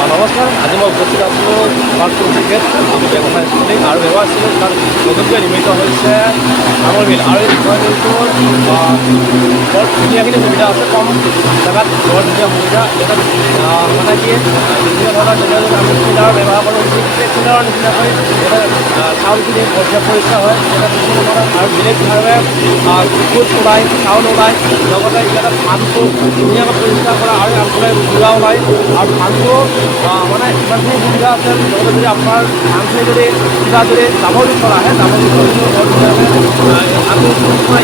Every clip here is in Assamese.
নমস্কাৰ, আজি মই উপস্থিত আছোঁ স্মাৰ্ট গেট ব্যৱসায় স্থলী আৰু ব্যৱসায় স্থলীত তাত নতুনকৈ নিৰ্মিত হৈছে ধানৰ মিল আৰু এই ধানৰ মিলটোৰ বৰ ধুনীয়াখিনি সুবিধা আছে। কম জেগাত বৰ ধুনীয়া সুবিধা। এটা মানে কি বিভিন্ন ধৰণৰ যেনেদৰে আমি চিলাৰ ব্যৱহাৰ কৰোঁ, সেই চিলাৰৰ নিচিনাকৈ চাউলখিনি পৰ্যাপ্ত পৰিষ্কাৰ হয়। ইয়াতে বিভিন্ন ধৰণৰ আৰু বেলেগভাৱে কুট ওলায়, চাউল ওলায়, লগতে ইয়াতে ধানটো ধুনীয়াকৈ পৰিষ্কাৰ কৰা আৰু আগফালে গুড়া ওলায় আৰু ধানটো মানে ইমানখিনি সুবিধা আছে। লগতে যদি আপোনাৰ ধানখিনি যদি কিবা যদি জাবৰ জোথৰ আহে, জাবৰ জোথৰটো বৰ ধুনীয়াকৈ আমি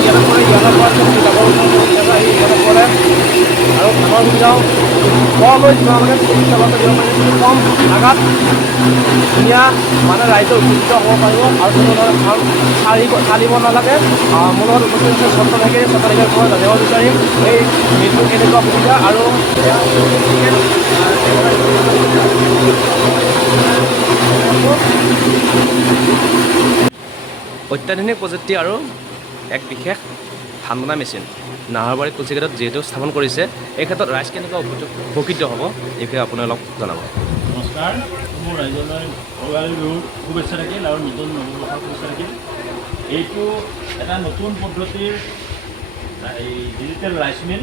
ইয়াতে পৰে, ইয়াতে পৰা জাবৰ জোথৰ ইয়াতে পৰে আৰু ধানৰ সুবিধাও ঘৰলৈ যোৱালৈকে চলাবলৈ দিব পাৰি। কম জেগাত ধুনীয়া মানে ৰাইজে উপকৃত হ'ব পাৰিব আৰু কোনো ধৰণৰ ধান চালিব নালাগে। মোৰ লগত উপস্থিত আছে ছত্ৰধাৰীৰ পৰা জানিব বিচাৰিম এই মিলটো কেনেকুৱা সুবিধা আৰু অত্যাধুনিক প্ৰযুক্তি আৰু এক বিশেষ ধান বনা মেচিন নাহৰবাৰী কোচিঘাটত যিহেতু স্থাপন কৰিছে, এই ক্ষেত্ৰত ৰাইজ কেনেকুৱা উপকৃত হ'ব এই বিষয়ে আপুনি অলপ জনাব। নমস্কাৰ, মোৰ ৰাইজলৈ ভোগালী বিহুৰ শুভেচ্ছা থাকিল আৰু নতুন নৱবৰ্ষৰ শুভেচ্ছা থাকিল। এইটো এটা নতুন পদ্ধতিৰ এই ডিজিটেল ৰাইচ মিল।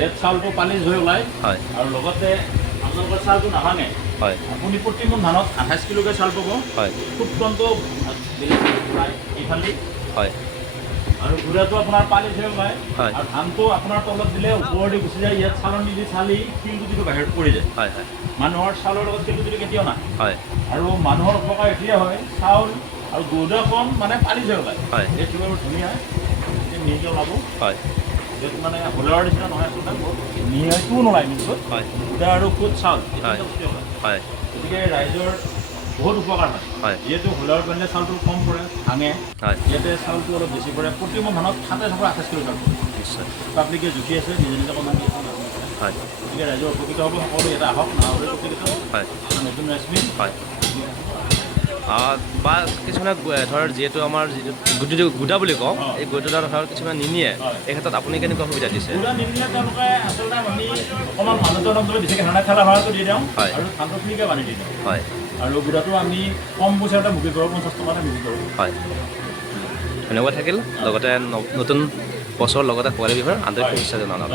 ইয়াত চাউলটো পালিচ হৈ ওলায় আৰু লগতে আপোনালোকৰ চাউলটো নাভাঙে। আপুনি প্ৰতিমোন ধানত 28 কিলোকৈ চাউল পাব। খুব কমটো এইফালে আৰু গুড়াটো আপোনাৰ পালিচ হৈ ওলায় আৰু ধানটো আপোনাৰ তলত দিলে ওপৰেদি গুচি যায়। ইয়াত চালনি দি চালি শিলগুটিটো বাহিৰত পৰি যায়। মানুহৰ চাউলৰ লগত শিলগুটি কেতিয়াও নাহে আৰু মানুহৰ উপকাৰ এতিয়া হয় চাউল আৰু গুড়াখন মানে পালিচ হৈ ওলায়। এইটো বাৰু ধুনীয়া মিহিকৈ ওলাব। যিহেতু মানে হোলাৰৰ নিচিনা নহয়, মিহিটো নোলায় মিলটোত গুড়া আৰু খুদ চাউল ওলায়। গতিকে ৰাইজৰ বহুত উপকাৰ হয়। যিহেতু হোলাৰ পাৰিলে চাউলটো কম পৰে, ভাঙে। ইয়াতে চাউলটো অলপ বেছি পৰে। প্ৰতিমোন ধানত 27-28 কিলো চাউল পৰে। নিশ্চয় পাব্লিকে জুখি আছে, নিজে নিজে অকণমান গতিকে ৰাইজৰ উপকৃত হ'ব। সকলো ইয়াতে আহক, নাহৰবাৰী উপকৃত নতুন ৰাইচ মিল বা কিছুমানে ধৰ যিহেতু আমাৰ যিটো গুড়া বুলি কওঁ, এই গুড়াটো ধৰ কিছুমানে নিনিয়ে, এই ক্ষেত্ৰত আপুনি কেনেকুৱা সুবিধা দিছে? গুড়া নিনিলে তেওঁলোকে আচলতে আমি অকণমান মানুহৰ নামটো বেছিকৈ ধাৰণা ঠেলা ভাড়াটো দি দিওঁ আৰু ধানটো ফ্ৰীকৈ বান্ধি দি দিওঁ। আৰু গুড়াটো আমি কম পইচাতে বিক্ৰী কৰোঁ, 50 টকাতে বিক্ৰী কৰোঁ। ধন্যবাদ থাকিল। লগতে নতুন বছৰ লগতে ভোগালী বিহুৰ আন্তৰিক শুভেচ্ছা জনালোঁ।